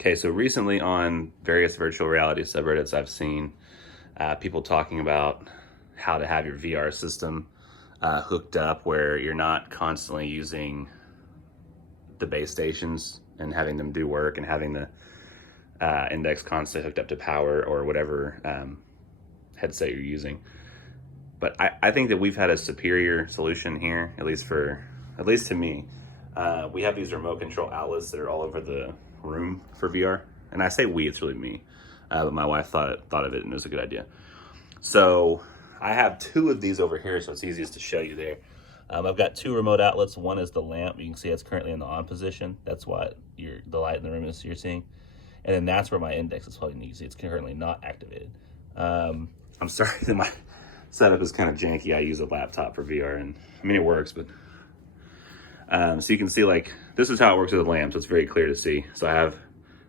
Okay, so recently on various virtual reality subreddits, I've seen people talking about how to have your VR system hooked up where you're not constantly using the base stations and having them do work and having the index constantly hooked up to power or whatever headset you're using. But I think that we've had a superior solution here, at least to me. We have these remote control outlets that are all over the room for VR, and I say we, it's really me. But my wife thought of it and it was a good idea. So I have two of these over here, so it's easiest to show you there. I've got two remote outlets. One is the lamp. You can see it's currently in the on position. That's what the light in the room is you're seeing. And then that's where my index is plugged in. You can see it's currently not activated. I'm sorry that my setup is kind of janky. I use a laptop for VR, and I mean, it works, but so you can see, like, this is how it works with the lamp, so it's very clear to see. So I have,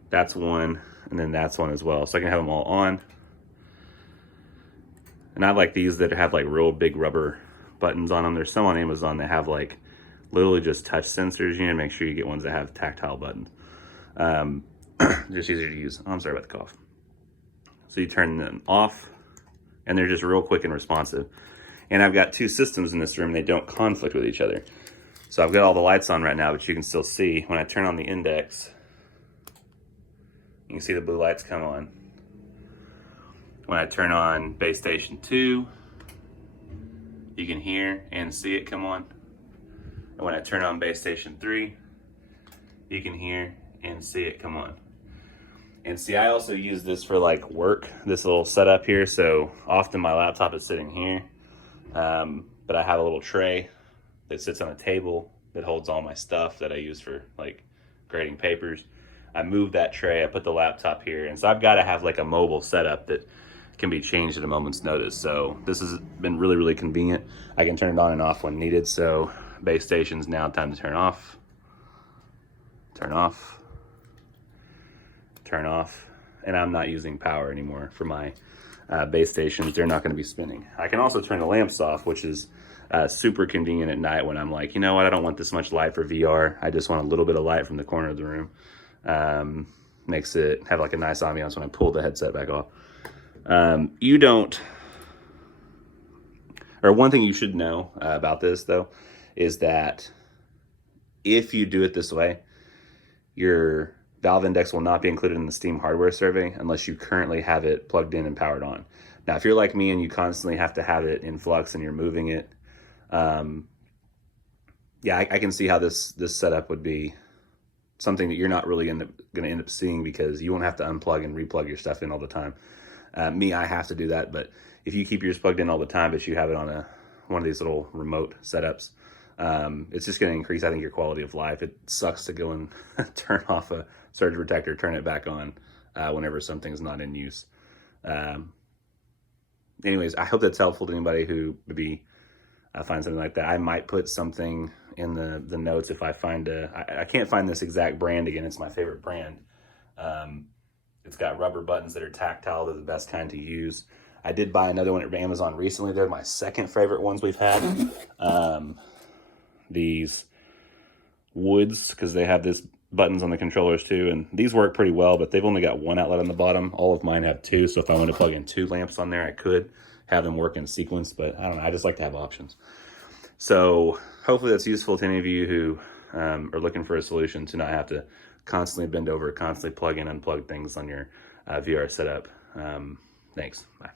that's one, and then that's one as well. So I can have them all on. And I like these that have like real big rubber buttons on them. There's some on Amazon that have like literally just touch sensors. You need to make sure you get ones that have tactile buttons. Just easier to use. Oh, I'm sorry about the cough. So you turn them off, and they're just real quick and responsive. And I've got two systems in this room. They don't conflict with each other. So I've got all the lights on right now, but you can still see when I turn on the index, you can see the blue lights come on. When I turn on base station 2, you can hear and see it come on. And when I turn on base station 3, you can hear and see it come on. And see, I also use this for like work, this little setup here. So often my laptop is sitting here, but I have a little tray that sits on a table that holds all my stuff that I use for like grading papers. I move that tray, I put the laptop here, and so I've got to have like a mobile setup that can be changed at a moment's notice. So this has been really, really convenient. I can turn it on and off when needed. So base station's now time to turn off, turn off, turn off, and I'm not using power anymore for my base stations. They're not going to be spinning. I can also turn the lamps off, which is super convenient at night when I'm like, you know what, I don't want this much light for VR. I just want a little bit of light from the corner of the room. Makes it have like a nice ambiance when I pull the headset back off. One thing you should know about this though, is that if you do it this way, your Valve Index will not be included in the Steam hardware survey unless you currently have it plugged in and powered on. Now, if you're like me and you constantly have to have it in flux and you're moving it, yeah, I can see how this setup would be something that you're not really going to end up seeing, because you won't have to unplug and replug your stuff in all the time. Me, I have to do that, but if you keep yours plugged in all the time, but you have it on one of these little remote setups, it's just going to increase, I think, your quality of life. It sucks to go and turn off a surge protector, turn it back on whenever something's not in use. Anyways, I hope that's helpful to anybody who maybe finds something like that. I might put something in the notes if I find I can't find this exact brand again. It's my favorite brand. It's got rubber buttons that are tactile. They're the best kind to use. I did buy another one at Amazon recently. They're my second favorite ones we've had. These Woods, because they have this buttons on the controllers too, and these work pretty well, but they've only got one outlet on the bottom. All of mine have two, so if I want to plug in two lamps on there, I could have them work in sequence, but I don't know, I just like to have options. So hopefully that's useful to any of you who are looking for a solution to not have to constantly bend over, constantly plug in, unplug things on your VR setup. Thanks, bye.